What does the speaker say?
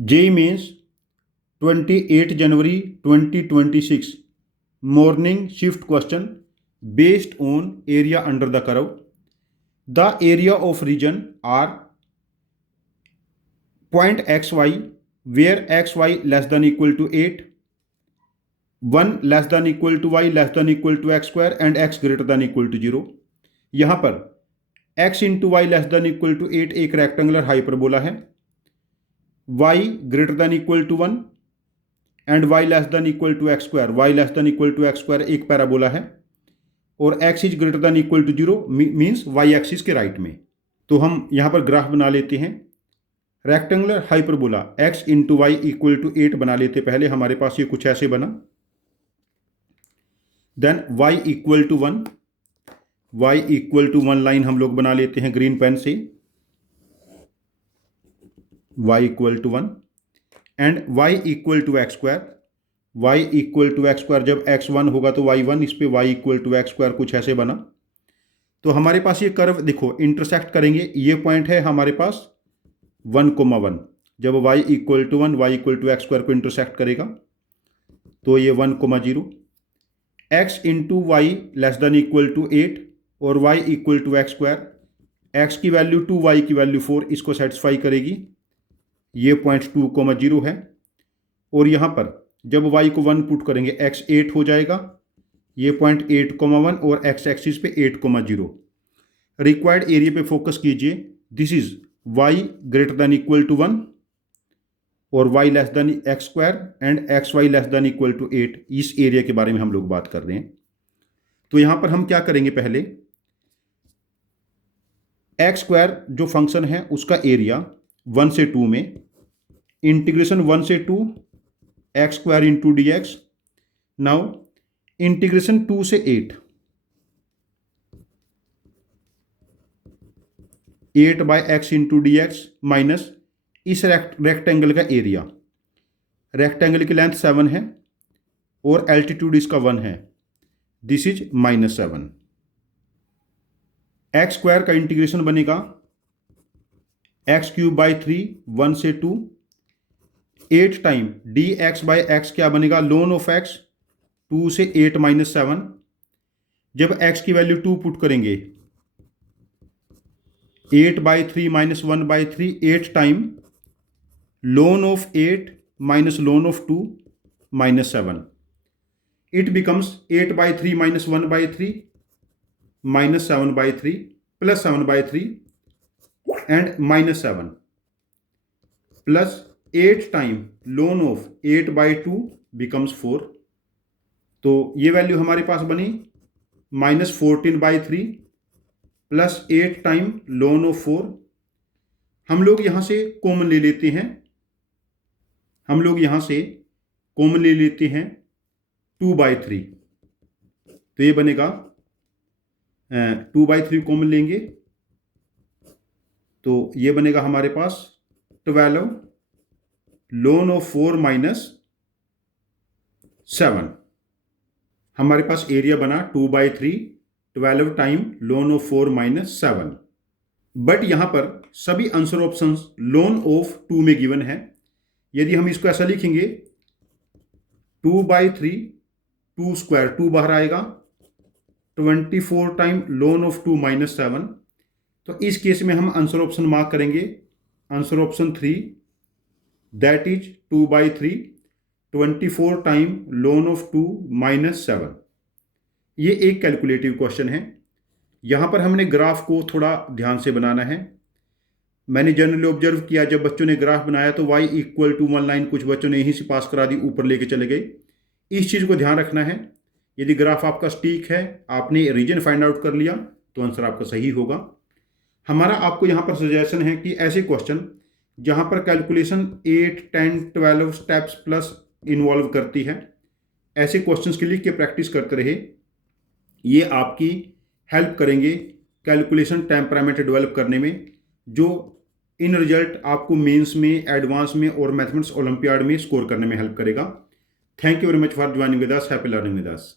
JEE Mains 28 January 2026 morning shift question based on area under the curve. The area of region are point xy where xy less than equal to 8, 1 less than equal to y less than equal to x square and x greater than equal to 0. यहाँ पर x into y less than equal to 8 एक rectangular hyperbola है, y greater than equal to 1 and y less than equal to x square, y less than equal to x square एक parabola है, और x is greater than equal to 0 means y axis के right में. तो हम यहाँ पर graph बना लेते हैं. Rectangular hyperbola x into y equal to 8 बना लेते पहले. हमारे पास ये कुछ ऐसे बना. Then y equal to 1, y equal to 1 line हम लोग बना लेते हैं ग्रीन पेन से. y equal to 1 and y equal to x square, y equal to x square. जब x 1 होगा तो y 1, इस पे y equal to x square कुछ ऐसे बना. तो हमारे पास ये कर्व देखो इंटरसेक्ट करेंगे. ये पॉइंट है हमारे पास 1,1. जब y equal to 1, y equal to x square को इंटरसेक्ट करेगा तो ये 1,0. x into y less than equal to 8 और y equal to x square. x की वैल्यू 2, y की वैल्यू 4, इसको सेटिस्फाई करेगी. ये पॉइंट 2,0 है. और यहाँ पर जब y को 1 पुट करेंगे x 8 हो जाएगा. ये पॉइंट 8,1 और x एक्सिस पे 8,0. रिक्वायर्ड एरिया पे फोकस कीजिए. This is y greater than equal to 1 और y less than x square and x y less than equal to 8. इस एरिया के बारे में हम लोग बात कर रहे हैं. तो यहाँ पर हम क्या करेंगे, पहले एक्स स्क्वायर जो फंक्शन है उसका एरिया 1 से 2 में इंटीग्रेशन 1 से 2 x square into d x. Now integration 2 से 8 by x into d x minus इस रेक्टेंगल का एरिया. रेक्टेंगल की लेंथ 7 है और एल्टीट्यूड इसका 1 है. This is -7. एक्स स्क्वायर का इंटीग्रेशन बनेगा एक्स क्यूब बाई 3 1 से 2 8 time d x by x क्या बनेगा, ln ऑफ एक्स 2 से 8 -7. जब एक्स की वैल्यू 2 पुट करेंगे 8/3 - 1/3 8 time ln of 8 minus ln of 2 minus 7. It becomes 8/3 minus 1/3 minus 7/3 plus 7/3 and minus 7 plus 8 time ln of 8/2 becomes 4. तो ये value हमारे पास बनी -14/3 प्लस 8 टाइम ln of 4. हम लोग यहाँ से कॉमन ले लेते हैं. हम लोग यहाँ से कॉमन ले लेते हैं 2/3. तो ये बनेगा 2/3 कॉमन लेंगे तो ये बनेगा हमारे पास 12 ln of 4 minus 7. हमारे पास एरिया बना 2/3 12 time ln of 4 minus 7. But यहां पर सभी आंसर ऑप्शंस ln of 2 में गिवन है. यदि हम इसको ऐसा लिखेंगे 2/3 2 स्क्वायर 2 बाहर आएगा 24 टाइम ln of 2 minus 7. तो इस केस में हम आंसर ऑप्शन मार्क करेंगे answer option 3 that is 2/3 24 time ln of 2 minus 7. ये एक कैलकुलेटिव क्वेश्चन है. यहां पर हमने ग्राफ को थोड़ा ध्यान से बनाना है. मैंने जनरली ऑब्जर्व किया जब बच्चों ने ग्राफ बनाया तो y इक्वल टू 1 लाइन कुछ बच्चों ने यहीं से पास करा दी, ऊपर लेके चले गए. इस चीज़ को ध्यान रखना है. यदि ग्राफ आपका स्टीक है, आपने रीजन फाइंड आउट कर लिया तो आंसर आपका सही होगा. हमारा आपको यहाँ पर सजेशन है कि ऐसे क्वेश्चन जहाँ पर कैलकुलेशन 8 10 12 स्टेप्स प्लस इन्वॉल्व करती है, ऐसे क्वेश्चंस के लिए के प्रैक्टिस करते रहे. ये आपकी हेल्प करेंगे कैलकुलेशन टेम्परामेंट डेवलप करने में, जो इन रिजल्ट आपको मेंस में, एडवांस में और मैथमेटिक्स ओलंपियाड में स्कोर करने में हेल्प करेगा. Thank you very much for joining with us. Happy learning with us.